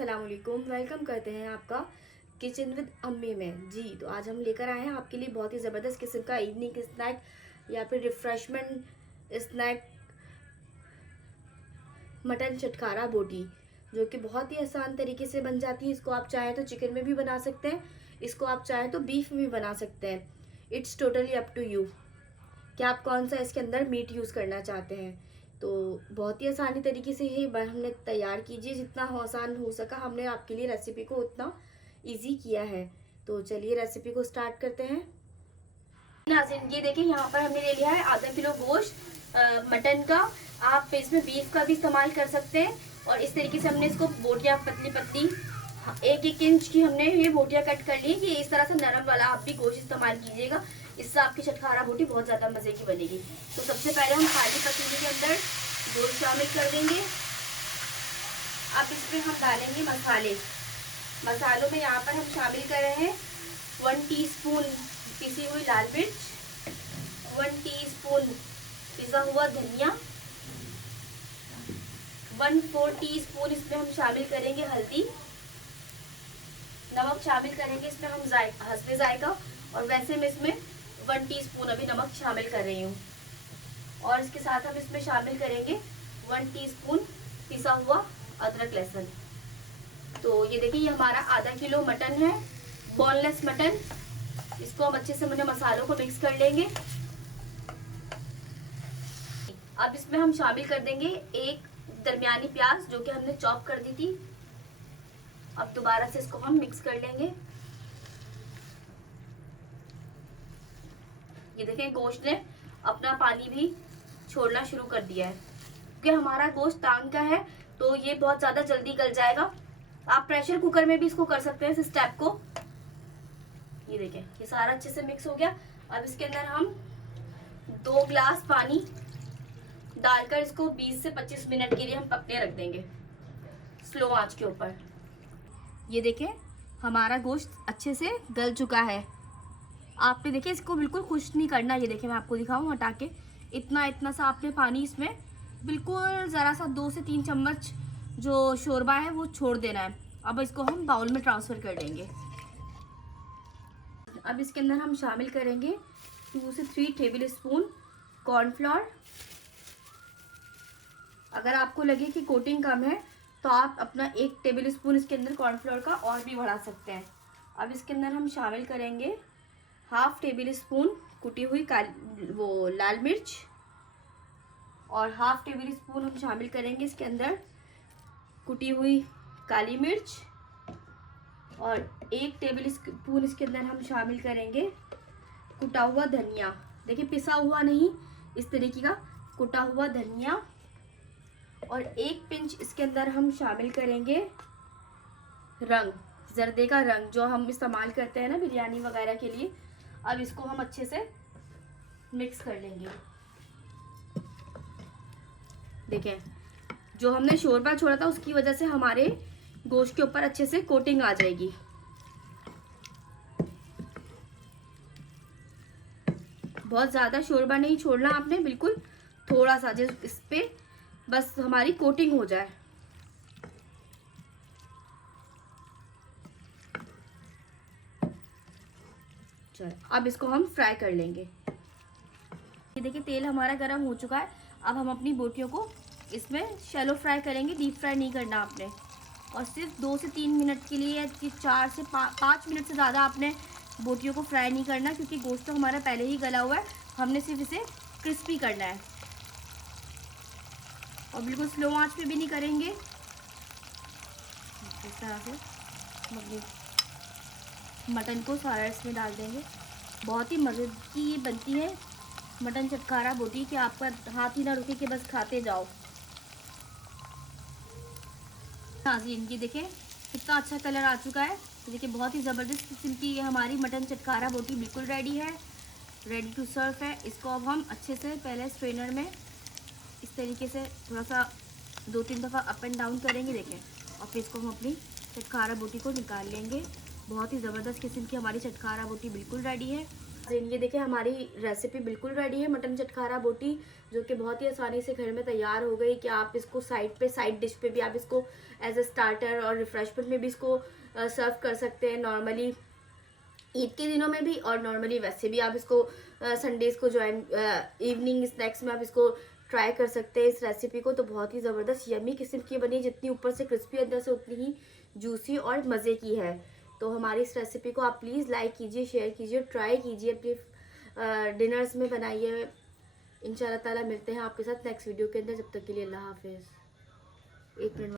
अस्सलाम वालेकुम। वेलकम करते हैं आपका किचन विद अम्मी में। जी तो आज हम लेकर आए हैं आपके लिए बहुत ही ज़बरदस्त किस्म का इवनिंग स्नैक या फिर रिफ्रेशमेंट स्नैक, मटन चटकारा बोटी, जो कि बहुत ही आसान तरीके से बन जाती है। इसको आप चाहें तो चिकन में भी बना सकते हैं, इसको आप चाहें तो बीफ में भी बना सकते हैं। It's totally up to you कि आप कौन सा इसके अंदर मीट यूज़ करना चाहते हैं। तो बहुत ही आसानी तरीके से ये हमने तैयार कीजिए, जितना आसान हो सका हमने आपके लिए रेसिपी को उतना इजी किया है। तो चलिए रेसिपी को स्टार्ट करते हैं। नाज़रीन ये देखिए, यहाँ पर हमने ले लिया है आधा किलो गोश्त मटन का। आप इसमें बीफ का भी इस्तेमाल कर सकते हैं। और इस तरीके से हमने इसको बोटियाँ पतली पतली 1-1 इंच की हमने ये बोटियाँ कट कर ली कि इस तरह से नरम वाला आप भी गोश्त इस्तेमाल कीजिएगा, इससे आपकी चटखारा बोटी बहुत ज़्यादा मज़े की बनेगी। तो सबसे पहले हम खाली पतीले के अंदर गोश्त शामिल कर देंगे। अब इसमें हम डालेंगे मसाले। मसालों में यहाँ पर हम शामिल कर रहे हैं 1 टीस्पून पिसी हुई लाल मिर्च, 1 टीस्पून पिसा हुआ धनिया, 1/4 टीस्पून इसमें हम शामिल करेंगे हल्दी, नमक शामिल करेंगे इसमें हम हस्बे जायका। और वैसे मैं इसमें 1 टीस्पून अभी नमक शामिल कर रही हूँ। और इसके साथ हम इसमें शामिल करेंगे 1 टीस्पून पिसा हुआ अदरक लहसुन। तो ये देखिए, ये हमारा आधा किलो मटन है, बोनलेस मटन। इसको हम अच्छे से मैंने मसालों को मिक्स कर लेंगे। अब इसमें हम शामिल कर देंगे एक दरमियानी प्याज, जो कि हमने चॉप कर दी थी। अब दोबारा से इसको हम मिक्स कर लेंगे। ये देखें, गोश्त ने अपना पानी भी छोड़ना शुरू कर दिया है, क्योंकि हमारा गोश्त टांग का है तो ये बहुत ज़्यादा जल्दी गल जाएगा। आप प्रेशर कुकर में भी इसको कर सकते हैं इस स्टेप को। ये देखें, ये सारा अच्छे से मिक्स हो गया। अब इसके अंदर हम 2 ग्लास पानी डालकर इसको 20 से 25 मिनट के लिए हम पकने रख देंगे स्लो आंच के ऊपर। ये देखें, हमारा गोश्त अच्छे से गल चुका है। आपने देखिए, इसको बिल्कुल खुश्क नहीं करना। ये देखिए, मैं आपको दिखाऊं हटा के, इतना सा आपने पानी इसमें बिल्कुल ज़रा सा 2 से 3 चम्मच जो शोरबा है वो छोड़ देना है। अब इसको हम बाउल में ट्रांसफ़र कर देंगे। अब इसके अंदर हम शामिल करेंगे 2 से 3 टेबल स्पून कॉर्नफ्लोर। अगर आपको लगे कि कोटिंग कम है तो आप अपना 1 टेबल स्पून इसके अंदर कॉर्नफ्लोर का और भी बढ़ा सकते हैं। अब इसके अंदर हम शामिल करेंगे 1/2 टेबल स्पून कुटी हुई लाल मिर्च, और 1/2 टेबल स्पून हम शामिल करेंगे इसके अंदर कुटी हुई काली मिर्च, और 1 टेबल स्पून इसके अंदर हम शामिल करेंगे कुटा हुआ धनिया। देखिए, पिसा हुआ नहीं, इस तरीके का कुटा हुआ धनिया। और 1 पिंच इसके अंदर हम शामिल करेंगे रंग, जर्दे का रंग, जो हम इस्तेमाल करते हैं ना बिरयानी वगैरह के लिए। अब इसको हम अच्छे से मिक्स कर लेंगे। देखें, जो हमने शोरबा छोड़ा था उसकी वजह से हमारे गोश्त के ऊपर अच्छे से कोटिंग आ जाएगी। बहुत ज़्यादा शोरबा नहीं छोड़ना आपने, बिल्कुल थोड़ा सा, जिस इस पे बस हमारी कोटिंग हो जाए। चलो, अब इसको हम फ्राई कर लेंगे। ये देखिए, तेल हमारा गर्म हो चुका है। अब हम अपनी बोटियों को इसमें शैलो फ्राई करेंगे, डीप फ्राई नहीं करना आपने। और सिर्फ 2 से 3 मिनट के लिए, 4 से 5 मिनट से ज़्यादा आपने बोटियों को फ्राई नहीं करना, क्योंकि गोश्त तो हमारा पहले ही गला हुआ है। हमने सिर्फ इसे क्रिस्पी करना है, और बिल्कुल स्लो आंच पे भी नहीं करेंगे। इस तरह से मटन को सारा इसमें डाल देंगे। बहुत ही मज़े की ये बनती है मटन चटखारा बोटी, कि आपका हाथ ही ना रुके कि बस खाते जाओ। नाज़रीन ये देखें, कितना अच्छा कलर आ चुका है। तो देखिए, बहुत ही ज़बरदस्त किस्म की ये हमारी मटन चटखारा बोटी बिल्कुल रेडी है, रेडी टू सर्व है। इसको अब हम अच्छे से पहले स्ट्रेनर में इस तरीके से थोड़ा सा 2-3 दफ़ा अप एंड डाउन करेंगे, देखें। और फिर इसको हम अपनी चटखारा बोटी को निकाल लेंगे। बहुत ही ज़बरदस्त किस्म की हमारी चटखारा बोटी बिल्कुल रेडी है। ये देखिए हमारी रेसिपी बिल्कुल रेडी है, मटन चटखारा बोटी, जो कि बहुत ही आसानी से घर में तैयार हो गई कि आप इसको साइड डिश पे भी आप इसको एज ए स्टार्टर और रिफ्रेशमेंट में भी इसको सर्व कर सकते हैं, नॉर्मली ईद के दिनों में भी, और नॉर्मली वैसे भी आप इसको संडेज को ज्वाइन इवनिंग स्नैक्स में आप इसको ट्राई कर सकते हैं इस रेसिपी को। तो बहुत ही ज़बरदस्त यमी किस्म की बनी, जितनी ऊपर से क्रिस्पी अंदर से उतनी ही जूसी और मज़े की है। तो हमारी इस रेसिपी को आप प्लीज़ लाइक कीजिए, शेयर कीजिए, ट्राई कीजिए, अपने डिनर्स में बनाइए। इंशाल्लाह ताला मिलते हैं आपके साथ नेक्स्ट वीडियो के अंदर, जब तक के लिए अल्लाह हाफिज़। 1 मिनट।